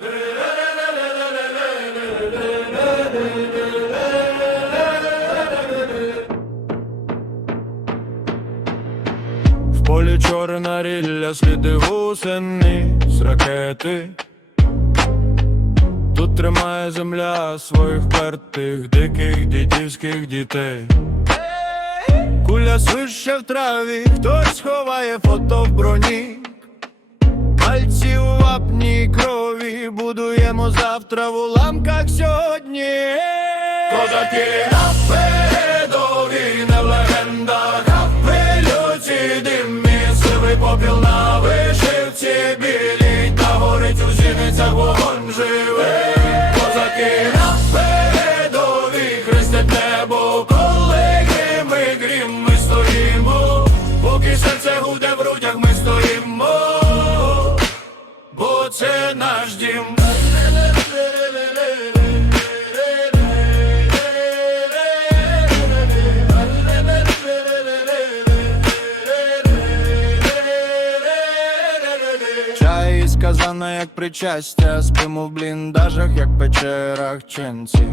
В полі чорна рілля, сліди гусени з ракети. Тут тримає земля своїх пертих, диких дідівських дітей. Куля свище в траві, хтось ховає фото в броні. Пальці у вапній крові будуємо завтра в уламках сьогодні. Козаки на легендах, пилюці димі, сивий попіл на вишивці білій, та горить у зіницях вогонь живий. Це наш дім. Чай із як причастя, спимо в бліндажах, як печерах ченці.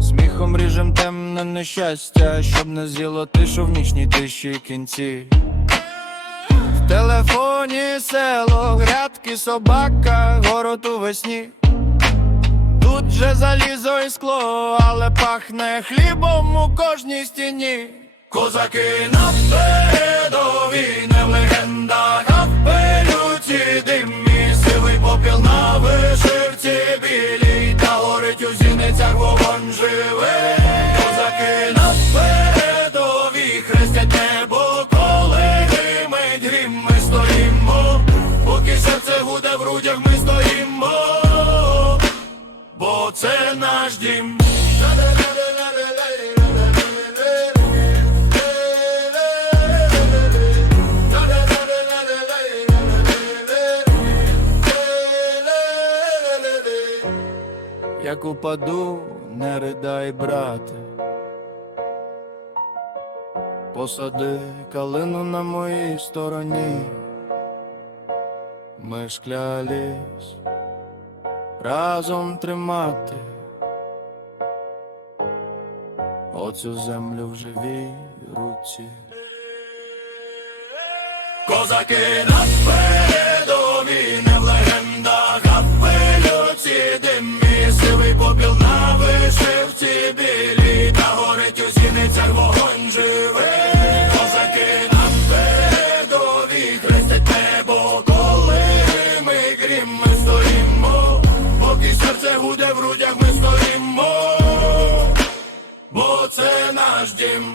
Сміхом ріжем темне нещастя, щоб не з'їло тишу в нічній тиші кінці. В телефоні село, грядки, собака, город у весні. Тут же залізо і скло, але пахне хлібом у кожній стіні. Козаки на передовій, не в легендах, а в пилюці димі, сивий попіл на вишивці білій, та горить у зіницях вогонь живий. Грудях, ми стоїмо, бо це наш дім. Як упаду, не ридай, брате. Посади калину на моїй стороні, ми склялись разом тримати оцю землю в живій руці. Козаки на передовій, не в легендах, а в пилюці димі, сивий попіл на вишивці білій, та горить у зіницях вогонь живий. Ми ми стоїмо, поки серце гуде в грудях, ми стоїмо, бо це наш дім.